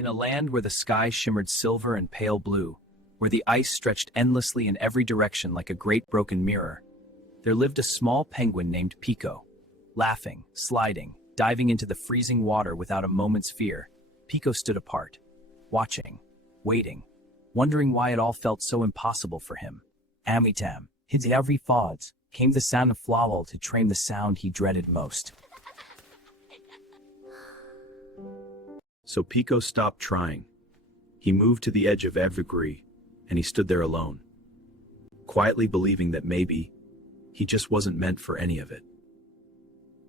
In a land where the sky shimmered silver and pale blue, where the ice stretched endlessly in every direction like a great broken mirror, there lived a small penguin named Pico. Laughing, sliding, diving into the freezing water without a moment's fear, Pico stood apart, watching, waiting, wondering why it all felt so impossible for him. Amitam, his every thoughts, came the sound of flawel to train the sound he dreaded most. So Pico stopped trying. He moved to the edge of Evergreen, and he stood there alone, quietly believing that maybe he just wasn't meant for any of it.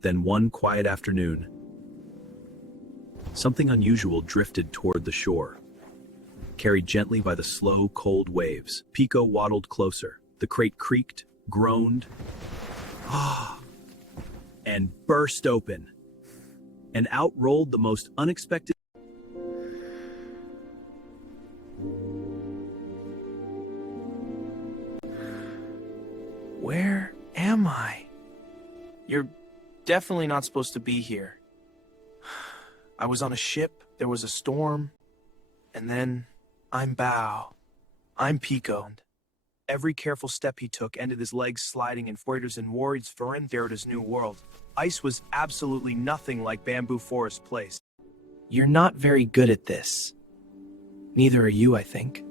Then one quiet afternoon, something unusual drifted toward the shore. Carried gently by the slow, cold waves, Pico waddled closer. The crate creaked, groaned, and burst open. And out rolled the most unexpected. Where am I? You're definitely not supposed to be here. I was on a ship, there was a storm, and then I'm Bao. I'm Pico. Every careful step he took ended his legs sliding in foyers and warriors for his new world. Ice was absolutely nothing like Bamboo Forest Place. You're not very good at this. Neither are you, I think.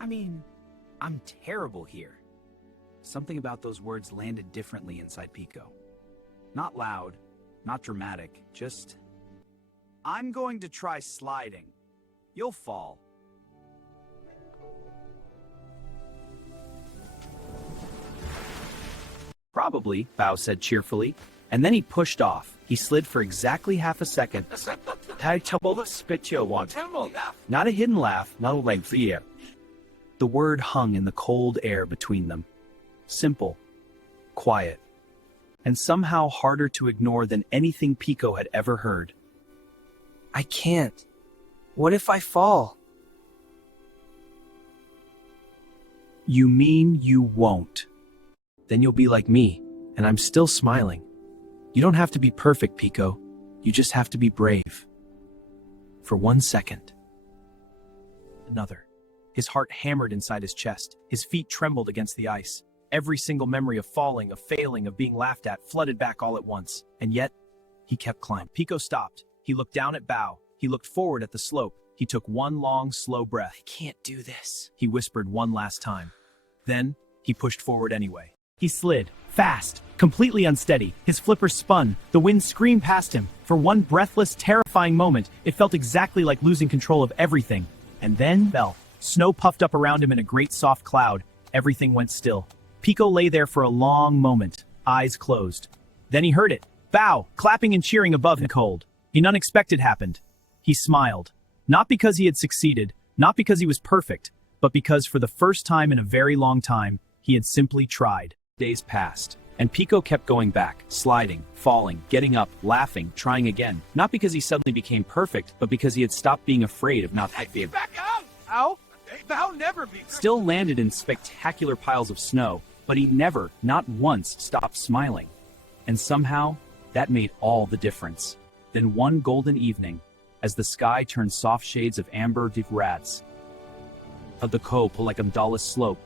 I mean, I'm terrible here. Something about those words landed differently inside Pico. Not loud, not dramatic, just... I'm going to try sliding. You'll fall. Probably, Bao said cheerfully, and then he pushed off. He slid for exactly half a second. Not a hidden laugh, not a lengthy air. The word hung in the cold air between them. Simple, quiet, and somehow harder to ignore than anything Pico had ever heard. I can't. What if I fall? You mean you won't? Then you'll be like me, and I'm still smiling. You don't have to be perfect, Pico. You just have to be brave. For 1 second. Another. His heart hammered inside his chest. His feet trembled against the ice. Every single memory of falling, of failing, of being laughed at flooded back all at once. And yet, he kept climbing. Pico stopped. He looked down at Bao. He looked forward at the slope. He took one long, slow breath. I can't do this, he whispered one last time. Then, he pushed forward anyway. He slid, fast, completely unsteady. His flipper spun. The wind screamed past him. For one breathless, terrifying moment, it felt exactly like losing control of everything. And then, fell. Snow puffed up around him in a great soft cloud. Everything went still. Pico lay there for a long moment, eyes closed. Then he heard it. Bao, clapping and cheering above him cold. An unexpected happened. He smiled. Not because he had succeeded, not because he was perfect, but because for the first time in a very long time, he had simply tried. Days passed, and Pico kept going back, sliding, falling, getting up, laughing, trying again. Not because he suddenly became perfect, but because he had stopped being afraid of not being. Back out! Ow! Thou never be. Still landed in spectacular piles of snow, but he never, not once, stopped smiling. And somehow, that made all the difference. Then one golden evening, as the sky turned soft shades of amber deep rats, of the Dallas slope.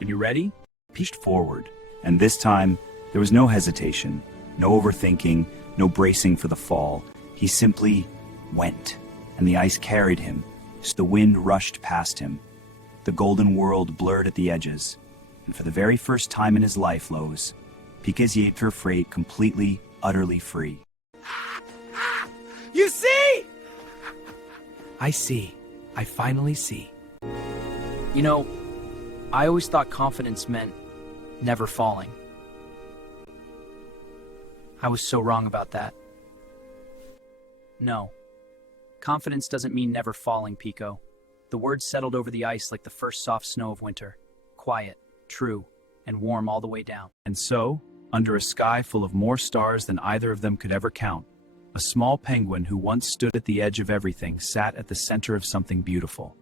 Are you ready? Pushed forward, and this time, there was no hesitation, no overthinking, no bracing for the fall. He simply went, and the ice carried him. The wind rushed past him. The golden world blurred at the edges, and for the very first time in his life, Lowe's, Pico's for freight completely, utterly free. You see? I see. I finally see. You know, I always thought confidence meant never falling. I was so wrong about that. No. Confidence doesn't mean never falling, Pico. The words settled over the ice like the first soft snow of winter. Quiet, true, and warm all the way down. And so, under a sky full of more stars than either of them could ever count, a small penguin who once stood at the edge of everything sat at the center of something beautiful.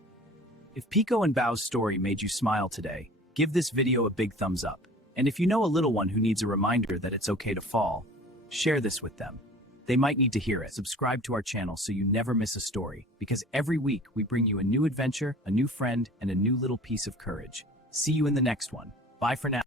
If Pico and Bao's story made you smile today, give this video a big thumbs up. And if you know a little one who needs a reminder that it's okay to fall, Share this with them. They might need to hear it. Subscribe to our channel so you never miss a story, because every week we bring you a new adventure, a new friend, and a new little piece of courage. See you in the next one. Bye for now.